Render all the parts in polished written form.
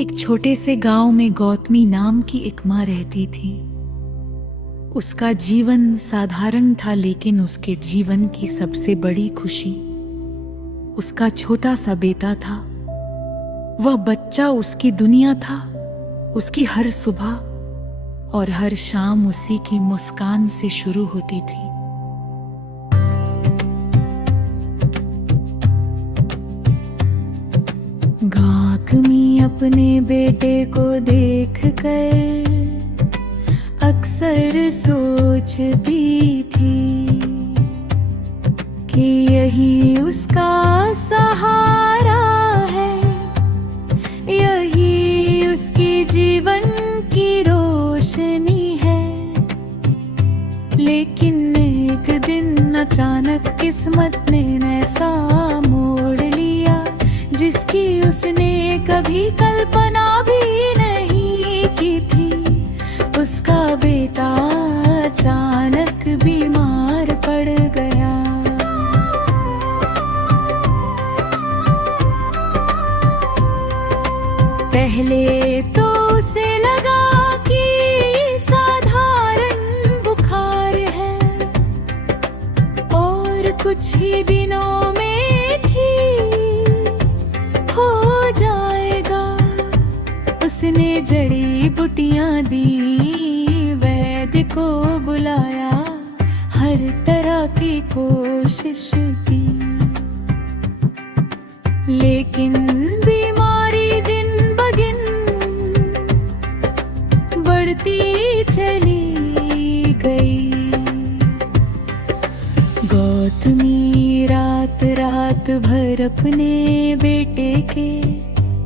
एक छोटे से गांव में गौतमी नाम की एक माँ रहती थी। उसका जीवन साधारण था, लेकिन उसके जीवन की सबसे बड़ी खुशी उसका छोटा सा बेटा था। वह बच्चा उसकी दुनिया था। उसकी हर सुबह और हर शाम उसी की मुस्कान से शुरू होती थी। गौतमी अपने बेटे को देखकर अक्सर सोचती थी कि यही उसका सहारा है, यही उसकी जीवन की रोशनी है। लेकिन एक दिन अचानक किस्मत ने ऐसा मोड़ लिया जिसकी उसने कभी कल्पना भी नहीं की थी। उसका बेटा अचानक बीमार पड़ गया। पहले तो उसे लगा कि साधारण बुखार है और कुछ ही दिनों में ठीक हो जाएगा। उसने जड़ी बूटियां दी, वैद्य को बुलाया, हर तरह की कोशिश की, लेकिन बीमारी दिन बदिन बढ़ती चली गई। गौतमी रात रात भर अपने बेटे के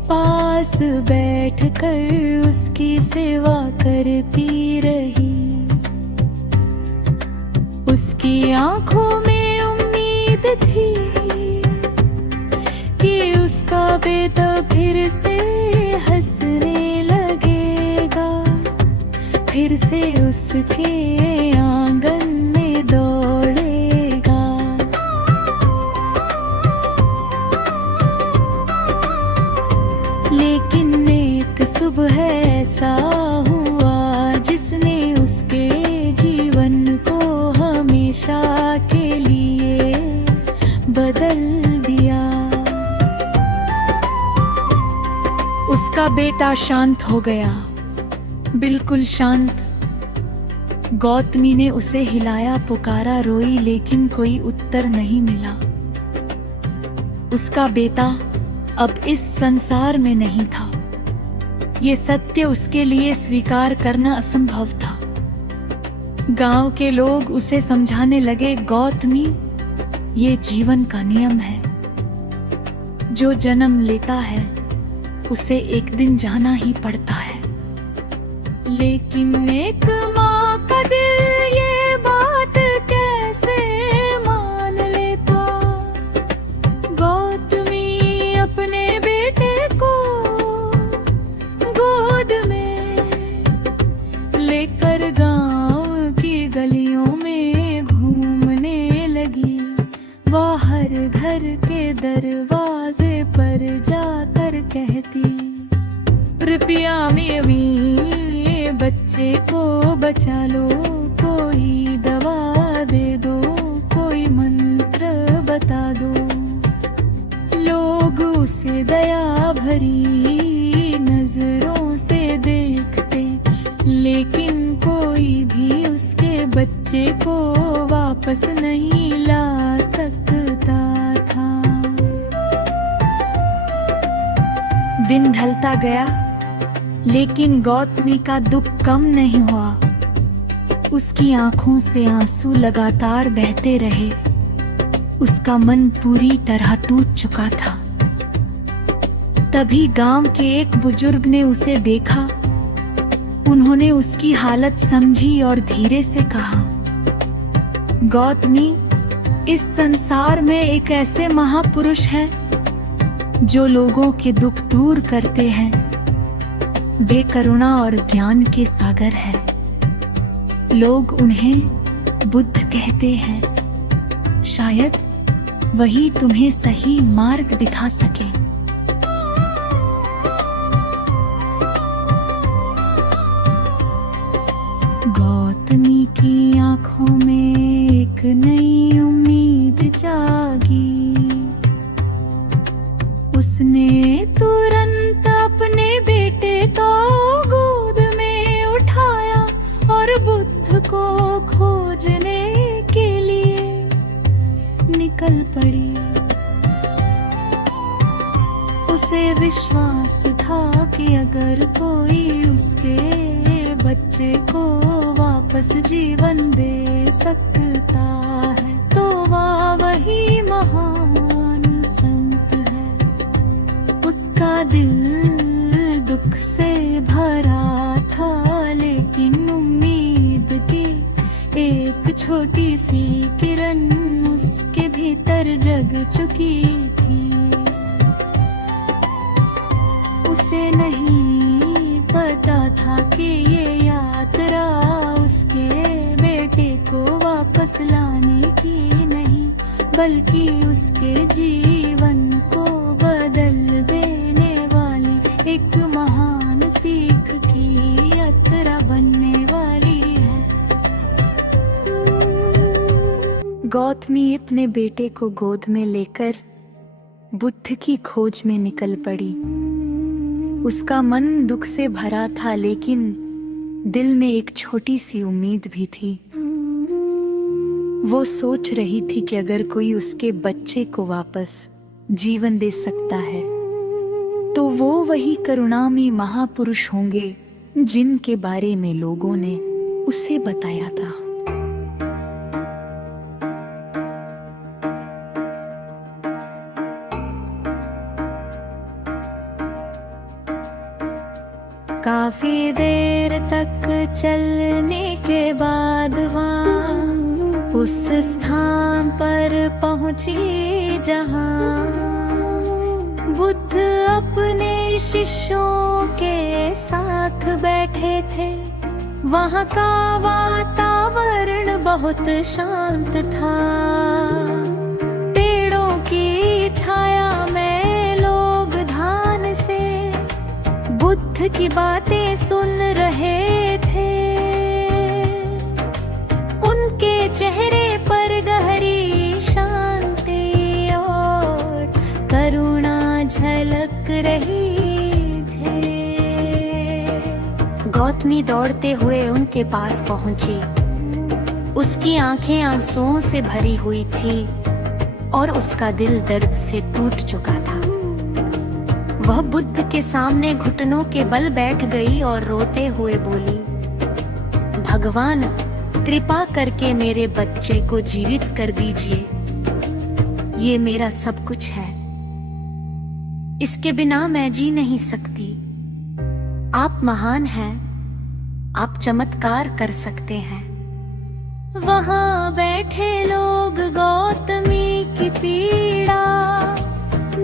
पास बैठकर उसकी सेवा करती रही। उसकी आंखों में उम्मीद थी कि उसका बेटा फिर से हंसने लगेगा, फिर से उसके आंगन में दौड़ेगा। लेकिन एक सुबह ऐसा हुआ जिसने उसके जीवन को हमेशा के लिए बदल दिया। उसका बेटा शांत हो गया, बिल्कुल शांत। गौतमी ने उसे हिलाया, पुकारा, रोई, लेकिन कोई उत्तर नहीं मिला। उसका बेटा अब इस संसार में नहीं था। ये सत्य उसके लिए स्वीकार करना असंभव था। गांव के लोग उसे समझाने लगे, गौतमी, ये जीवन का नियम है। जो जन्म लेता है उसे एक दिन जाना ही पड़ता है। लेकिन एक माँ का दिल ये बात कैसे मान लेता। गौतमी अपने बेटे को गोद में लेकर गांव की गलियों में घूमने लगी। वह हर घर के दरवाजे पर जाकर कहती, कृपया मेरे बच्चे को बचा लो, कोई दवा दे दो, कोई मंत्र बता दो। लोग उसे दया भरी नजरों से देखते, लेकिन कोई भी उसके बच्चे को वापस नहीं ला सकता था। दिन ढलता गया, लेकिन गौतमी का दुख कम नहीं हुआ। उसकी आंखों से आंसू लगातार बहते रहे। उसका मन पूरी तरह टूट चुका था। तभी गांव के एक बुजुर्ग ने उसे देखा। उन्होंने उसकी हालत समझी और धीरे से कहा, गौतमी, इस संसार में एक ऐसे महापुरुष हैं जो लोगों के दुख दूर करते हैं। वे करुणा और ज्ञान के सागर हैं। लोग उन्हें बुद्ध कहते हैं। शायद वही तुम्हें सही मार्ग दिखा सके। गौतमी की आंखों में एक नई उम्मीद जागी। उसने तुरंत अपने बेटे को गोद में उठाया और बुद्ध को खोजने के लिए निकल पड़ी। उसे विश्वास था कि अगर कोई उसके बच्चे को वापस जीवन दे सकता है तो वही महान संत है। उसका दिल दुख से भरा था, लेकिन उम्मीद की एक छोटी सी किरण उसके भीतर जग चुकी थी। उसे नहीं पता था कि ये यात्रा उसके बेटे को वापस लाने की नहीं, बल्कि उसके जीवन को बदल देने वाली एक महान सीख की यात्रा बनने वाली है। गौतमी अपने बेटे को गोद में लेकर बुद्ध की खोज में निकल पड़ी। उसका मन दुख से भरा था, लेकिन दिल में एक छोटी सी उम्मीद भी थी। वो सोच रही थी कि अगर कोई उसके बच्चे को वापस जीवन दे सकता है तो वो वही करुणामयी महापुरुष होंगे जिनके बारे में लोगों ने उसे बताया था। काफी देर तक चलने के बाद वहाँ उस स्थान पर पहुंची जहाँ बुद्ध अपने शिष्यों के साथ बैठे थे। वहाँ का वातावरण बहुत शांत था। पेड़ों की छाया में लोग ध्यान से बुद्ध की बातें सुन रहे थे। उनके चेहरे पर गहरी शांति और करुणा झलक रही थी। गौतमी दौड़ते हुए उनके पास पहुंची। उसकी आंखें आंसुओं से भरी हुई थी और उसका दिल दर्द से टूट चुका था। वह बुद्ध के सामने घुटनों के बल बैठ गई और रोते हुए बोली, भगवान, कृपा करके मेरे बच्चे को जीवित कर दीजिए। ये मेरा सब कुछ है। इसके बिना मैं जी नहीं सकती। आप महान हैं, आप चमत्कार कर सकते हैं। वहां बैठे लोग गौतमी की पीड़ा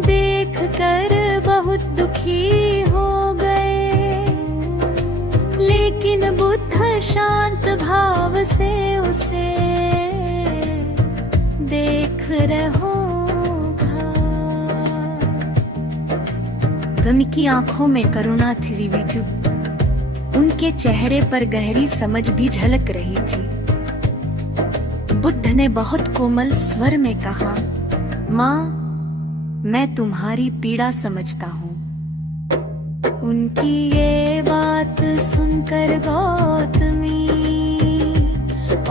देख कर बहुत दुखी हो गए, लेकिन बुद्ध शांत भाव से उसे देख रहा। गौतमी की आंखों में करुणा थी, उनके चेहरे पर गहरी समझ भी झलक रही थी। बुद्ध ने बहुत कोमल स्वर में कहा, माँ, मैं तुम्हारी पीड़ा समझता हूँ। उनकी ये बात सुनकर गौतमी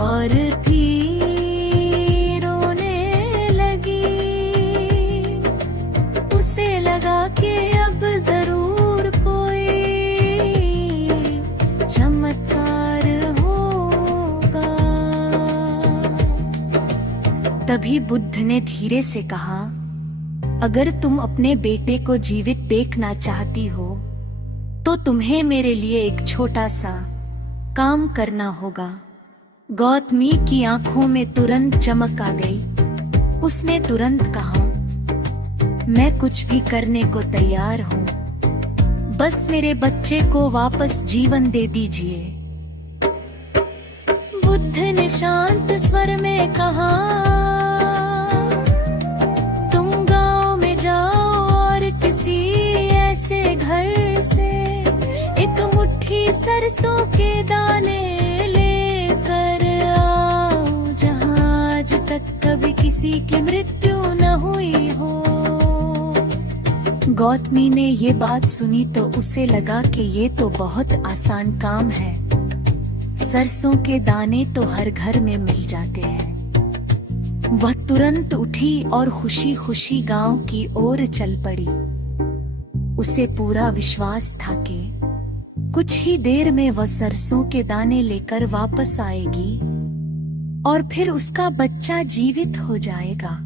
और भी रोने लगी। उसे लगा कि अब जरूर कोई चमत्कार होगा। तभी बुद्ध ने धीरे से कहा, अगर तुम अपने बेटे को जीवित देखना चाहती हो तो तुम्हें मेरे लिए एक छोटा सा काम करना होगा। गौतमी की आंखों में तुरंत चमक आ गई। उसने तुरंत कहा, मैं कुछ भी करने को तैयार हूँ, बस मेरे बच्चे को वापस जीवन दे दीजिए। बुद्ध ने शांत स्वर में कहा, मुट्ठी सरसों के दाने लेकर आओ, जहां आज तक कभी किसी की मृत्यु न हुई हो। गौतमी ने ये बात सुनी तो उसे लगा कि ये तो बहुत आसान काम है, सरसों के दाने तो हर घर में मिल जाते हैं। वह तुरंत उठी और खुशी खुशी गांव की ओर चल पड़ी। उसे पूरा विश्वास था कि कुछ ही देर में वह सरसों के दाने लेकर वापस आएगी और फिर उसका बच्चा जीवित हो जाएगा।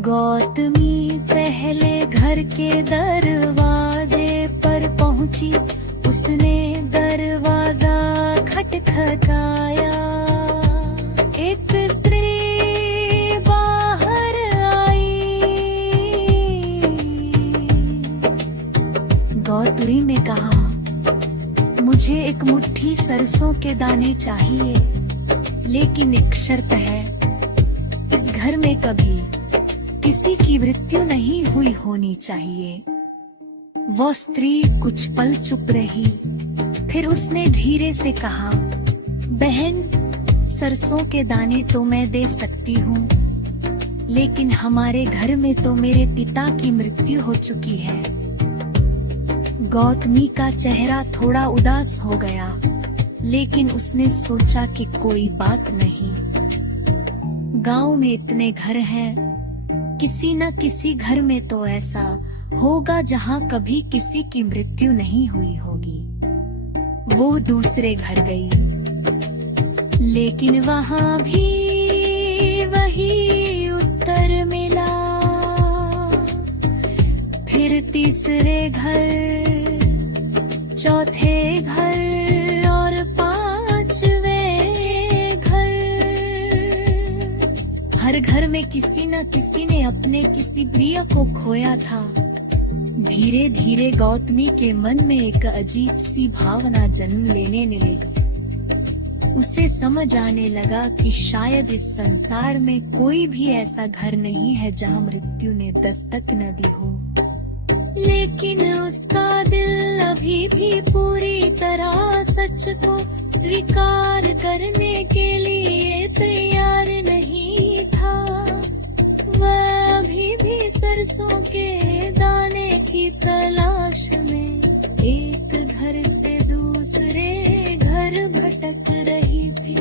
गौतमी पहले घर के दरवाजे पर पहुंची। उसने दरवाजा खटखटाया। एक स्त्री बाहर आई। गौतमी ने कहा, मुझे एक मुट्ठी सरसों के दाने चाहिए, लेकिन एक शर्त है, इस घर में कभी किसी की मृत्यु नहीं हुई होनी चाहिए। वह स्त्री कुछ पल चुप रही, फिर उसने धीरे से कहा, बहन, सरसों के दाने तो मैं दे सकती हूँ, लेकिन हमारे घर में तो मेरे पिता की मृत्यु हो चुकी है। गौतमी का चेहरा थोड़ा उदास हो गया, लेकिन उसने सोचा कि कोई बात नहीं। गांव में इतने घर हैं, किसी न किसी घर में तो ऐसा होगा जहां कभी किसी की मृत्यु नहीं हुई होगी। वो दूसरे घर गई, लेकिन वहां भी वही उत्तर मिला। फिर तीसरे घर, चौथे घर और पांचवे घर। हर घर में किसी न किसी ने अपने किसी प्रिय को खोया था। धीरे धीरे गौतमी के मन में एक अजीब सी भावना जन्म लेने लगी। उसे समझ आने लगा कि शायद इस संसार में कोई भी ऐसा घर नहीं है जहां मृत्यु ने दस्तक न दी हो। लेकिन उसका दिल अभी भी पूरी तरह सच को स्वीकार करने के लिए तैयार नहीं था। वह अभी भी सरसों के दाने की तलाश में एक घर से दूसरे घर भटक रही थी,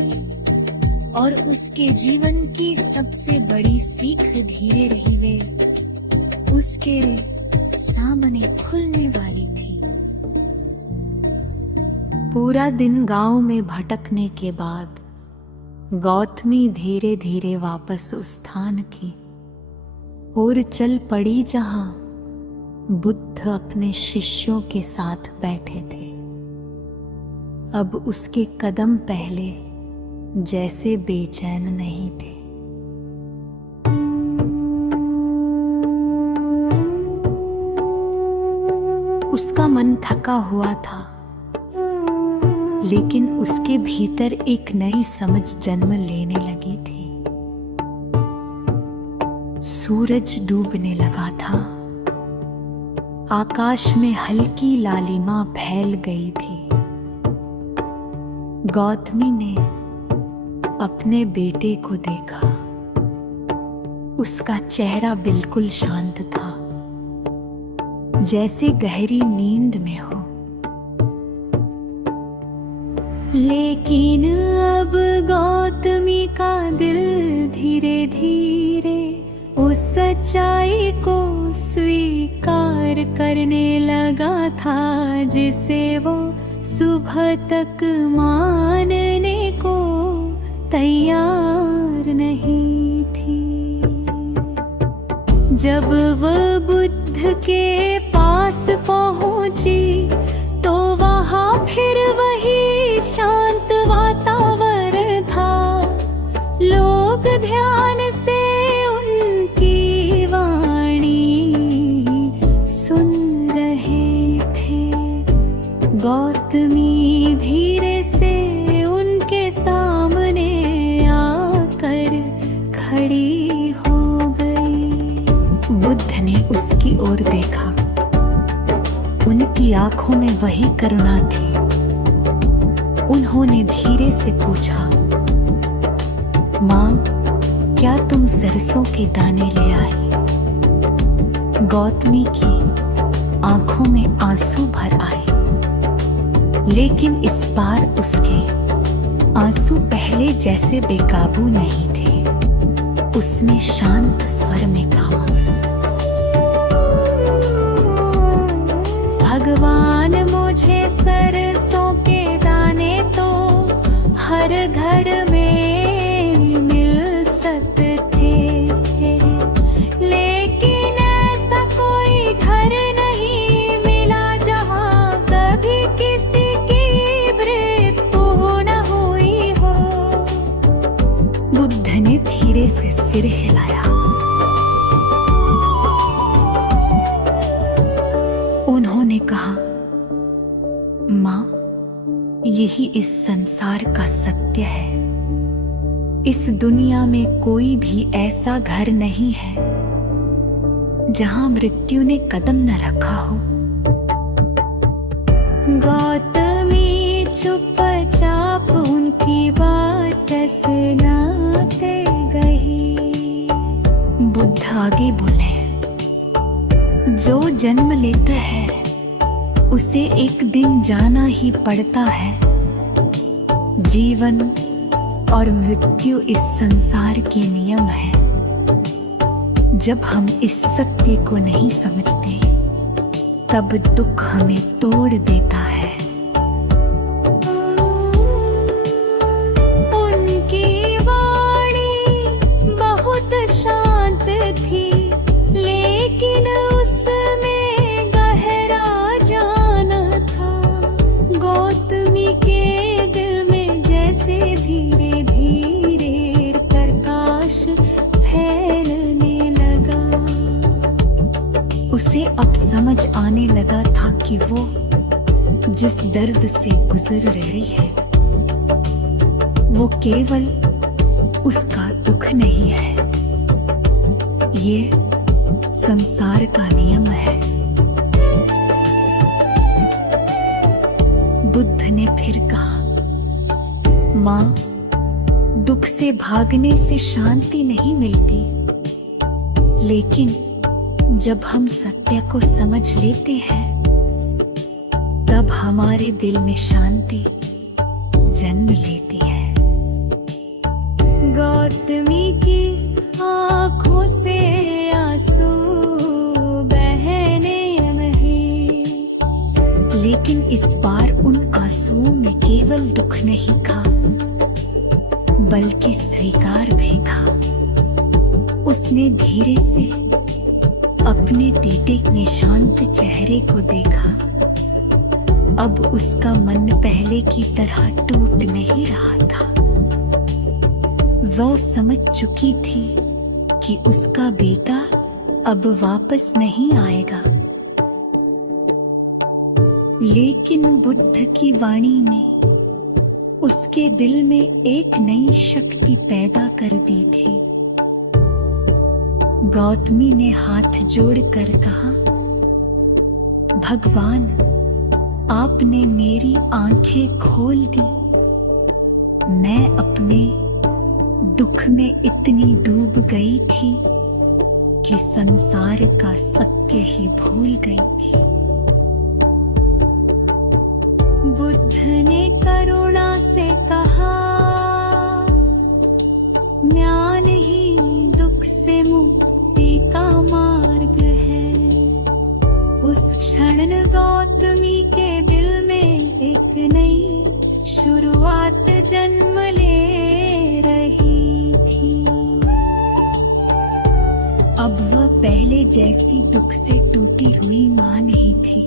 और उसके जीवन की सबसे बड़ी सीख धीरे धीरे उसके सामने खुलने वाली थी। पूरा दिन गांव में भटकने के बाद गौतमी धीरे धीरे वापस उस स्थान की ओर चल पड़ी जहां बुद्ध अपने शिष्यों के साथ बैठे थे। अब उसके कदम पहले जैसे बेचैन नहीं थे। उसका मन थका हुआ था, लेकिन उसके भीतर एक नई समझ जन्म लेने लगी थी। सूरज डूबने लगा था। आकाश में हल्की लालिमा फैल गई थी। गौतमी ने अपने बेटे को देखा। उसका चेहरा बिल्कुल शांत था, जैसे गहरी नींद में हो। लेकिन अब गौतमी का दिल धीरे धीरे उस सच्चाई को स्वीकार करने लगा था, जिसे वो सुबह तक मानने को तैयार नहीं थी। जब वह बुद्ध के पास पहुंची तो वहां फिर वही शांत वातावरण था। लोग ध्यान से उनकी वाणी सुन रहे थे। गौतमी धीरे से उनके सामने आकर खड़ी हो गई। बुद्ध ने उसकी ओर देखा। उनकी आंखों में वही करुणा थी उन्होंने धीरे से पूछा, माँ, क्या तुम सरसों के दाने ले आई? गौतमी की आंखों में आंसू भर आए, लेकिन इस बार उसके आंसू पहले जैसे बेकाबू नहीं थे। उसने शांत स्वर में कहा, भगवान, मुझे सरसों के दाने तो हर घर में मिल सकते थे, लेकिन ऐसा कोई घर नहीं मिला जहां कभी किसी की मृत्यु न हुई हो। बुद्ध ने धीरे से सिर हिलाया। उन्होंने कहा, माँ, यही इस संसार का सत्य है। इस दुनिया में कोई भी ऐसा घर नहीं है जहां मृत्यु ने कदम न रखा हो। गौतमी चुपचाप उनकी बात सुनाते गई। बुद्ध आगे बोले, जो जन्म लेता है उसे एक दिन जाना ही पड़ता है। जीवन और मृत्यु इस संसार के नियम है। जब हम इस सत्य को नहीं समझते, तब दुख हमें तोड़ देता है। उनकी वाणी बहुत शांत थी, लेकिन उसमें गहरा जान था। गौतमी के दिल में जैसे धीरे धीरे प्रकाश फैलने लगा। उसे अब समझ आने लगा था कि वो जिस दर्द से गुजर रही है, वो केवल उसका दुख नहीं है, ये संसार का नियम है। बुद्ध ने फिर कहा, माँ, दुख से भागने से शांति नहीं मिलती, लेकिन जब हम सत्य को समझ लेते हैं, तब हमारे दिल में शांति जन्म लेती है। गौतमी की आंखों से आंसू बहने नहीं, लेकिन इस बार उन आंसुओं में केवल दुख नहीं था, बल्कि स्वीकार भी था। उसने धीरे से अपने बेटे के शांत चेहरे को देखा। अब उसका मन पहले की तरह टूट नहीं रहा था। वह समझ चुकी थी कि उसका बेटा अब वापस नहीं आएगा, लेकिन बुद्ध की वाणी ने उसके दिल में एक नई शक्ति पैदा कर दी थी। गौतमी ने हाथ जोड़कर कहा, भगवान, आपने मेरी आंखें खोल दी। मैं अपने दुख में इतनी डूब गई थी कि संसार का सत्य ही भूल गई थी। बुद्ध ने करुणा से कहा, ज्ञान ही दुख से मुक्ति का मार्ग है। उस क्षण गौतमी के दिल में एक नई शुरुआत जन्म ले रही थी। अब वह पहले जैसी दुख से टूटी हुई मां नहीं थी।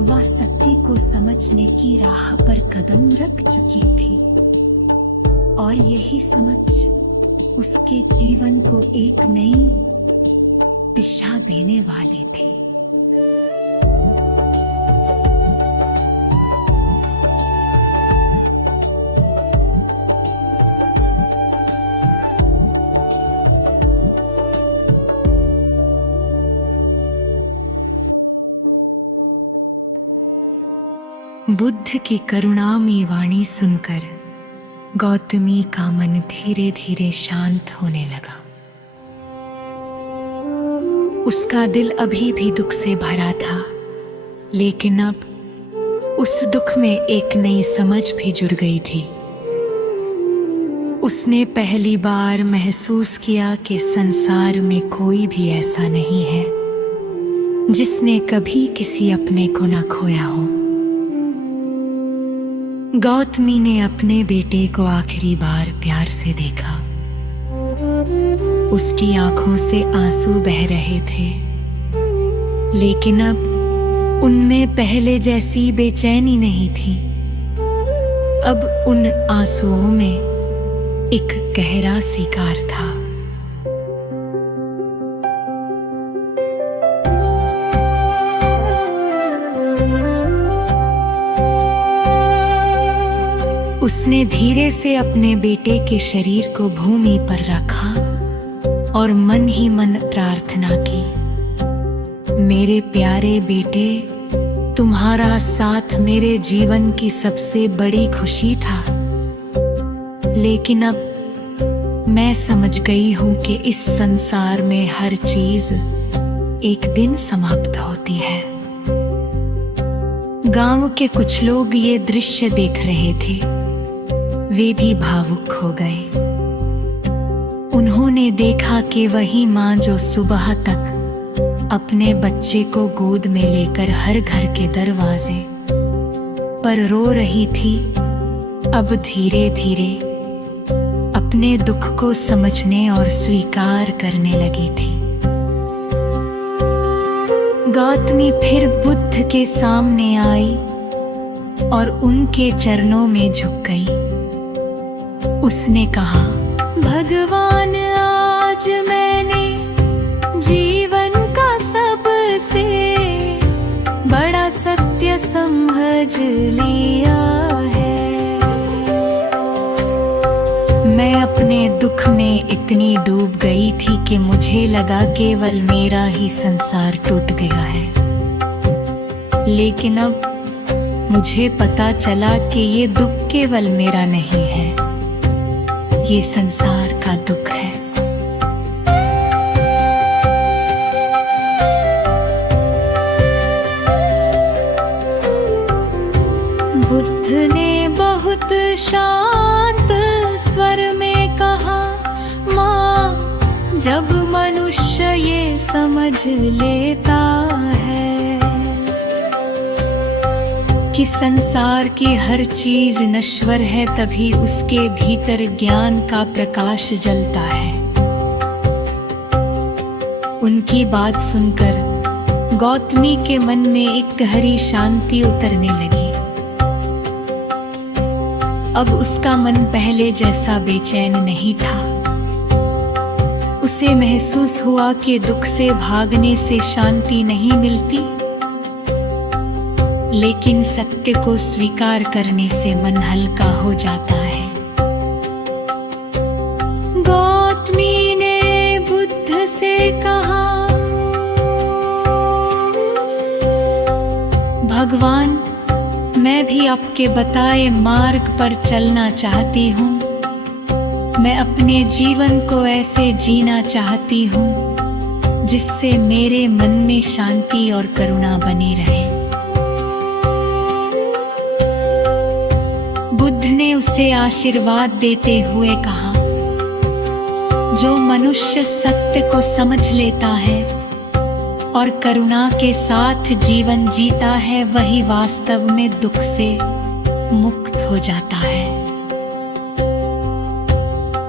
वह सत्य को समझने की राह पर कदम रख चुकी थी, और यही समझ उसके जीवन को एक नई दिशा देने वाली थी। बुद्ध की करुणामयी वाणी सुनकर गौतमी का मन धीरे धीरे शांत होने लगा। उसका दिल अभी भी दुख से भरा था, लेकिन अब उस दुख में एक नई समझ भी जुड़ गई थी। उसने पहली बार महसूस किया कि संसार में कोई भी ऐसा नहीं है जिसने कभी किसी अपने को न खोया हो। गौतमी ने अपने बेटे को आखिरी बार प्यार से देखा। उसकी आंखों से आंसू बह रहे थे, लेकिन अब उनमें पहले जैसी बेचैनी नहीं थी। अब उन आंसुओं में एक गहरा स्वीकार था। उसने धीरे से अपने बेटे के शरीर को भूमि पर रखा और मन ही मन प्रार्थना की, मेरे प्यारे बेटे, तुम्हारा साथ मेरे जीवन की सबसे बड़ी खुशी था, लेकिन अब मैं समझ गई हूं कि इस संसार में हर चीज एक दिन समाप्त होती है। गांव के कुछ लोग ये दृश्य देख रहे थे। वे भी भावुक हो गए। उन्होंने देखा कि वही माँ जो सुबह तक अपने बच्चे को गोद में लेकर हर घर के दरवाजे पर रो रही थी, अब धीरे धीरे अपने दुख को समझने और स्वीकार करने लगी थी। गौतमी फिर बुद्ध के सामने आई और उनके चरणों में झुक गई। उसने कहा, भगवान, आज मैंने जीवन का सबसे बड़ा सत्य समझ लिया है। मैं अपने दुख में इतनी डूब गई थी कि मुझे लगा केवल मेरा ही संसार टूट गया है, लेकिन अब मुझे पता चला कि ये दुख केवल मेरा नहीं है, ये संसार का दुख है। बुद्ध ने बहुत शांत स्वर में कहा, माँ, जब मनुष्य ये समझ लेता है कि संसार की हर चीज नश्वर है, तभी उसके भीतर ज्ञान का प्रकाश जलता है। उनकी बात सुनकर गौतमी के मन में एक गहरी शांति उतरने लगी। अब उसका मन पहले जैसा बेचैन नहीं था। उसे महसूस हुआ कि दुख से भागने से शांति नहीं मिलती, लेकिन सत्य को स्वीकार करने से मन हल्का हो जाता है। गौतमी ने बुद्ध से कहा, भगवान, मैं भी आपके बताए मार्ग पर चलना चाहती हूँ। मैं अपने जीवन को ऐसे जीना चाहती हूँ जिससे मेरे मन में शांति और करुणा बनी रहे। बुद्ध ने उसे आशीर्वाद देते हुए कहा, जो मनुष्य सत्य को समझ लेता है और करुणा के साथ जीवन जीता है, वही वास्तव में दुख से मुक्त हो जाता है।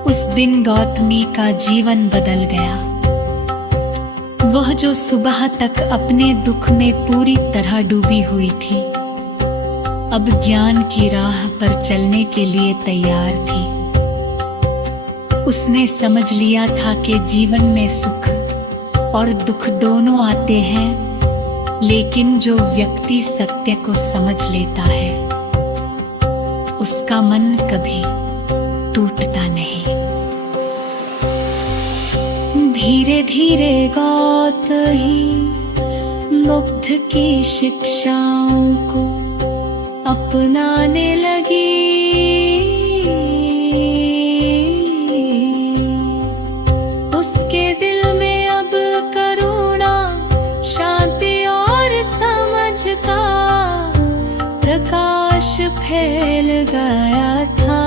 उस दिन गौतमी का जीवन बदल गया। वह जो सुबह तक अपने दुख में पूरी तरह डूबी हुई थी, अब ज्ञान की राह पर चलने के लिए तैयार थी। उसने समझ लिया था कि जीवन में सुख और दुख दोनों आते हैं, लेकिन जो व्यक्ति सत्य को समझ लेता है उसका मन कभी टूटता नहीं। धीरे धीरे गौतमी बुद्ध की शिक्षाओं को अपनाने लगी। उसके दिल में अब करुणा, शांति और समझ का प्रकाश फैल गया था।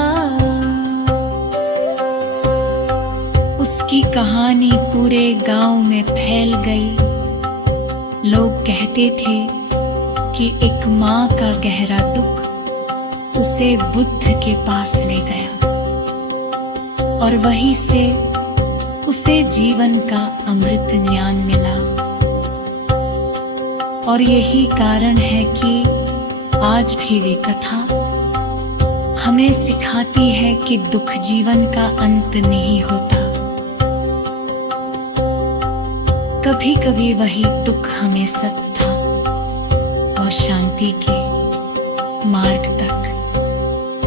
उसकी कहानी पूरे गांव में फैल गई। लोग कहते थे कि एक माँ का गहरा दुख उसे बुद्ध के पास ले गया और वहीं से उसे जीवन का अमृत ज्ञान मिला। और यही कारण है कि आज भी वे कथा हमें सिखाती है कि दुख जीवन का अंत नहीं होता। कभी कभी वही दुख हमें सत्ता और शांति के मार्ग तक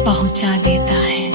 पहुंचा देता है।